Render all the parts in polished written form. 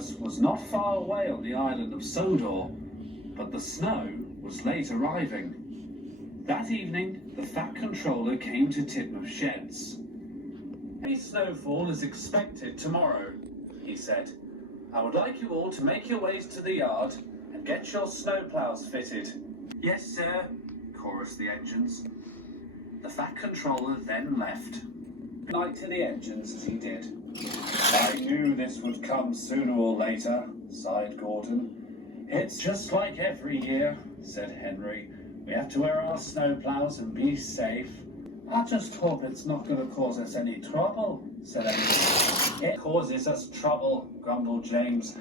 Thomas was not far away on the island of Sodor, but the snow was late arriving. That evening, the Fat Controller came to Titmuth Sheds. "Heavy snowfall is expected tomorrow," he said. "I would like you all to make your ways to the yard and get your snowplows fitted." "Yes, sir," chorused the engines. The Fat Controller then left. Good night to the engines as he did. "I knew this would come sooner or later," sighed Gordon. "It's just like every year," said Henry. "We have to wear our snowplows and be safe." "I just hope it's not going to cause us any trouble," said Emily. "It causes us trouble," grumbled James.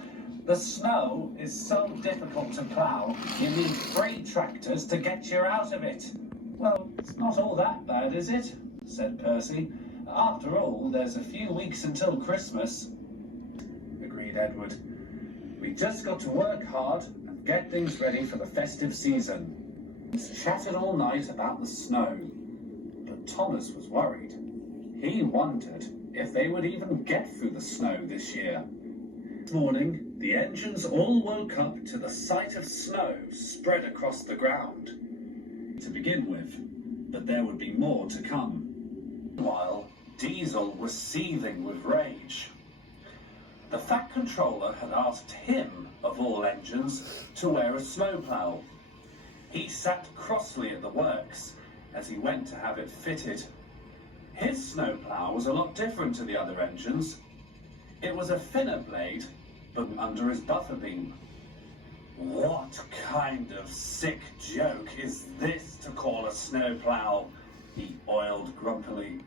"The snow is so difficult to plough, you need 3 tractors to get you out of it." "Well, it's not all that bad, is it?" said Percy. "After all, there's a few weeks until Christmas." Agreed Edward. "We just got to work hard and get things ready for the festive season." He chatted all night about the snow, but Thomas was worried. He wondered if they would even get through the snow this year. This morning, the engines all woke up to the sight of snow spread across the ground. To begin with, but there would be more to come. Meanwhile, Diesel was seething with rage. The Fat Controller had asked him, of all engines, to wear a snowplow. He sat crossly at the works as he went to have it fitted. His snowplow was a lot different to the other engines. It was a thinner blade, but under his buffer beam. "What kind of sick joke is this to call a snowplow?" he oiled grumpily.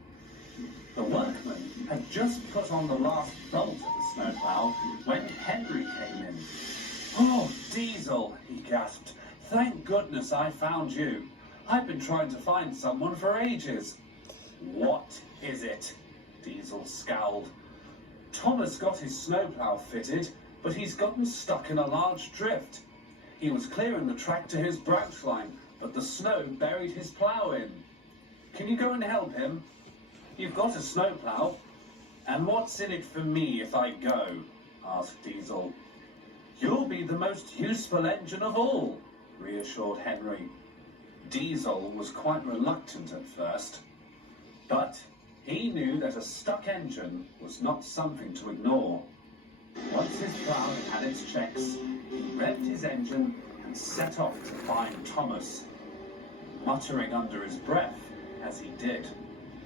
The workman had just put on the last bolt of the snowplow when Henry came in. "Oh, Diesel," he gasped. "Thank goodness I found you. I've been trying to find someone for ages." "What is it?" Diesel scowled. "Thomas got his snowplow fitted, but he's gotten stuck in a large drift. He was clearing the track to his branch line, but the snow buried his plow in. Can you go and help him? You've got a snowplow." "And what's in it for me if I go?" asked Diesel. "You'll be the most useful engine of all," reassured Henry. Diesel was quite reluctant at first, but he knew that a stuck engine was not something to ignore. Once his plow had its checks, he revved his engine and set off to find Thomas, muttering under his breath as he did.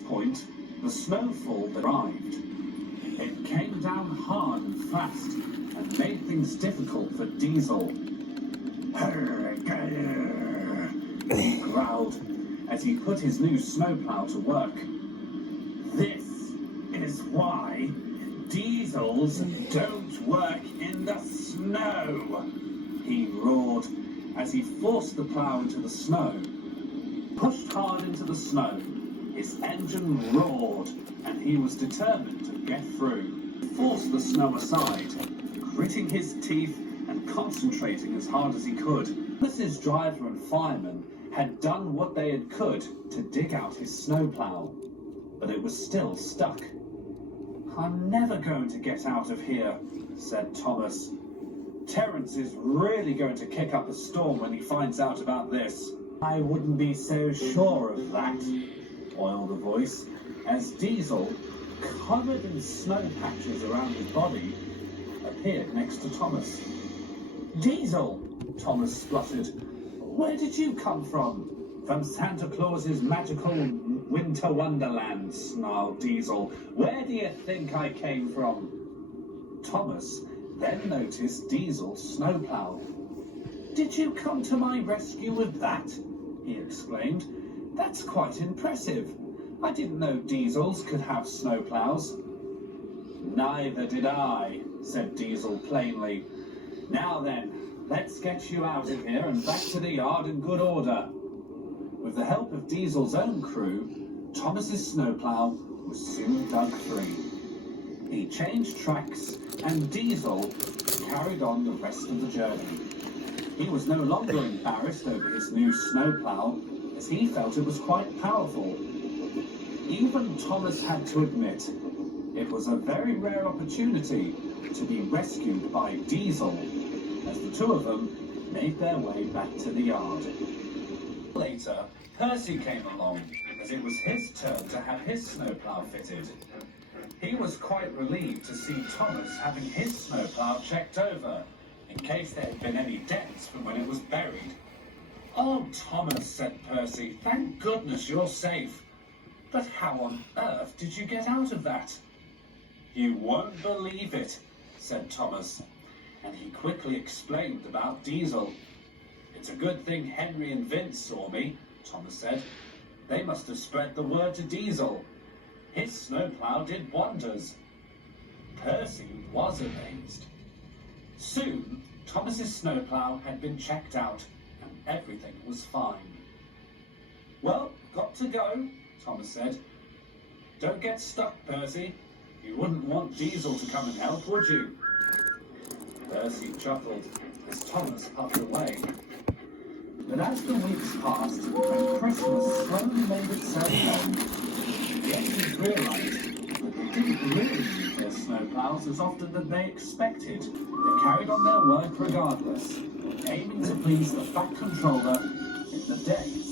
Point, the snowfall arrived. It came down hard and fast and made things difficult for Diesel. He growled as he put his new snowplow to work. "This is why diesels don't work in the snow," he roared as he forced the plow into the snow. Pushed hard into the snow, his engine roared and he was determined to get through. He forced the snow aside, gritting his teeth and concentrating as hard as he could. Mrs. Driver and fireman had done what they could to dig out his snowplow, but it was still stuck. "I'm never going to get out of here," said Thomas. "Terence is really going to kick up a storm when he finds out about this." "I wouldn't be so sure of that," oiled a voice, as Diesel, covered in snow patches around his body, appeared next to Thomas. "Diesel," Thomas spluttered. "Where did you come from?" "From Santa Claus's magical winter wonderland," snarled Diesel. "Where do you think I came from?" Thomas then noticed Diesel's snowplow. "Did you come to my rescue with that?" he exclaimed. "That's quite impressive. I didn't know diesels could have snowplows." "Neither did I," said Diesel plainly. "Now then, let's get you out of here and back to the yard in good order." With the help of Diesel's own crew, Thomas's snowplow was soon dug free. He changed tracks and Diesel carried on the rest of the journey. He was no longer embarrassed over his new snowplow, as he felt it was quite powerful. Even Thomas had to admit, It was a very rare opportunity to be rescued by Diesel, as the two of them made their way back to the yard. Later, Percy came along, as it was his turn to have his snowplow fitted. He was quite relieved to see Thomas having his snowplow checked over, in case there had been any dents from when it was buried. "Oh, Thomas," said Percy, "thank goodness you're safe. But how on earth did you get out of that?" "You won't believe it," said Thomas, and he quickly explained about Diesel. "It's a good thing Henry and Vince saw me," Thomas said. "They must have spread the word to Diesel. His snowplow did wonders." Percy was amazed. Soon, Thomas's snowplow had been checked out, and everything was fine. "Well, got to go," Thomas said. "Don't get stuck, Percy. You wouldn't want Diesel to come and help, would you?" Percy chuckled as Thomas puffed away. But as the weeks passed and Christmas slowly made itself known, the Exes realised that they didn't really use their snowplows as often as they expected. They carried on their work regardless, aiming to please the Fat Controller in the days